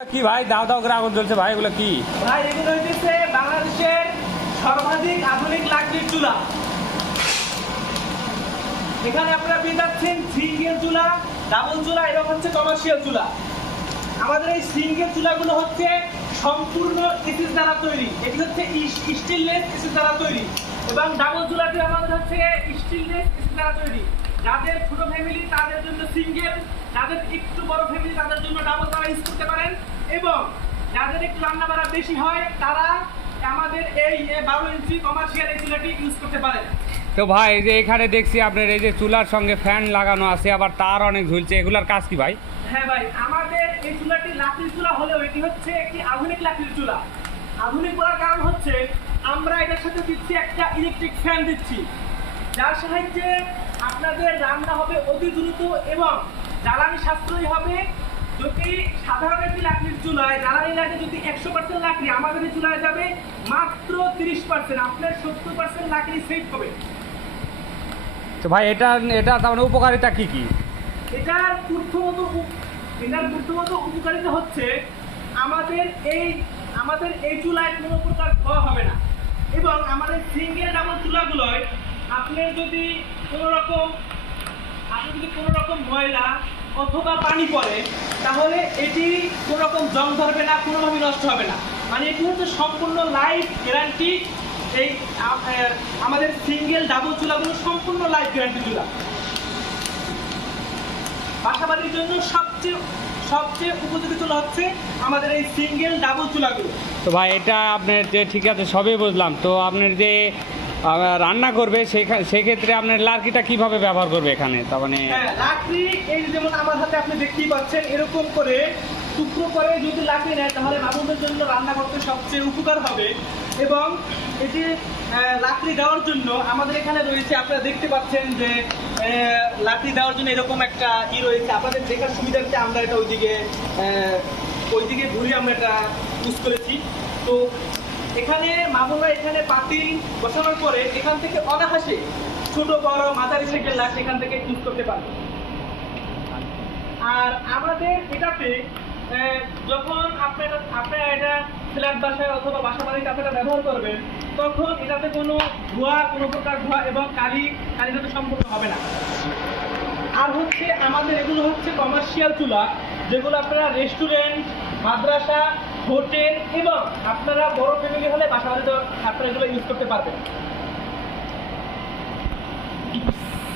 কি ভাই দাও দাও করে আগুন জ্বলছে ভাই, এগুলো কি ভাই? এগুলো হচ্ছে বাংলাদেশের সর্বাধিক আধুনিক লাকড়ির চুলা। এখানে আপনারা পেয়ে যাচ্ছেন সিঙ্গেল চুলা, ডাবল চুলা এবং হচ্ছে কমার্শিয়াল চুলা। আমাদের এই সিঙ্গেল চুলাগুলো হচ্ছে সম্পূর্ণ এসিস দ্বারা তৈরি, এটি হচ্ছে স্টেনলেস এসিস দ্বারা তৈরি, এবং ডাবল চুলাটি আমাদের হচ্ছে স্টেনলেস এসিস দ্বারা তৈরি। যাদের ছোট ফ্যামিলি তাদের জন্য সিঙ্গেল, যাদের একটু বড় ফ্যামিলি তাদের জন্য ডাবল তারা ইউজ করতে পারেন, এবং যাদের একটু রান্না বাড়া বেশি হয় তারা আমাদের এই 12 ইঞ্চি কমার্শিয়াল এই চুলাটি ইউজ করতে পারেন। তো ভাই এই যে এখানে দেখছি আপনার এই যে চুলার সঙ্গে ফ্যান লাগানো আছে, আবার তার অনেক ঝুলছে, এগুলার কাজ কি ভাই? হ্যাঁ ভাই, আমাদের এই চুলাটি লাকড়ির চুলা হলেও এটি হচ্ছে একটি আধুনিক লাকড়ির চুলা। আধুনিক বলার কারণ হচ্ছে আমরা এটার সাথে দিচ্ছি একটা ইলেকট্রিক ফ্যান দিচ্ছি, যার সাহায্যে আপনাদের রান্না হবে অতি দ্রুত এবং জ্বালানি সাশ্রয়ী হবে। যদি সাধারণ একটি লাকড়ির চুলায় জ্বালানি লাগে যদি 100% লাকড়ি, আমাদের এই চুলায় যাবে মাত্র 30%, আপনার 70% লাকড়ি সেভ হবে। তো ভাই এটা এটা তার মানে উপকারিতা কি কি? এটার প্রথমত উপকারিতা হচ্ছে আমাদের এই চুলায় কোনো প্রকার ধোঁয়া হবে না, এবং আমাদের সিঙ্গেল ডাবল চুলাগুলোয় আপনি যদি কোনো রকম ময়লা অথবা পানি পড়ে তাহলে এটি কোনো রকম জং ধরবে না, কোনোভাবে নষ্ট হবে না। মানে এটি হচ্ছে সম্পূর্ণ লাইফ গ্যারান্টি। এই আমাদের সিঙ্গেল ডাবল চুলাগুলো সম্পূর্ণ লাইফ গ্যারান্টি চুলা। বাসাবাড়ির জন্য সবচেয়ে উপযোগী চুলা হচ্ছে আমাদের এই সিঙ্গেল ডাবল চুলাগুলো। তো ভাই এটা আপনার যে ঠিক আছে সবই বুঝলাম, তো আপনার যে রান্না করবে সেক্ষেত্রে আপনার লাকড়িটা কিভাবে ব্যবহার করবে এখানে? তার মানে হ্যাঁ, লাকড়ি এই যেমন আমার হাতে আপনি দেখতেই পাচ্ছেন, এরকম করে টুকরো করে যদি লাকড়ি নেয় তাহলে মানুষদের জন্য রান্না করতে সবচেয়ে উপকার হবে। এবং এটি লাকড়ি দেওয়ার জন্য আমাদের এখানে রয়েছে, আপনারা দেখতে পাচ্ছেন যে লাকড়ি দেওয়ার জন্য এরকম একটা রয়েছে। আপনাদের দেখার সুবিধার্থে আমরা এটা ওইদিকে ঘুরে আমরা এটা ইউজ করেছি। তো এখানে মামুনরা এখানে পাতিল বসানোর পরে এখান থেকে অনায়াসে ছোট বড় মাঝারি সাইকেল লাকড়ি এখান থেকে ইউজ করতে পারবে। আর আমাদের এটাতে যখন আপনারা এটা ফ্ল্যাট বাসায় অথবা বাসা বাড়িতে আপনারা ব্যবহার করবেন, তখন এটাতে কোনো প্রকার ধোঁয়া এবং কালিটাতে সম্পূর্ণ হবে না। আর হচ্ছে আমাদের এগুলো হচ্ছে কমার্শিয়াল চুলা, যেগুলো আপনারা রেস্টুরেন্ট, মাদ্রাসা, হোটেল এবং আপনারা বড় ফ্যামিলি হলে বাসা বাড়িতে আপনারা এগুলো ইউজ করতে পারবেন।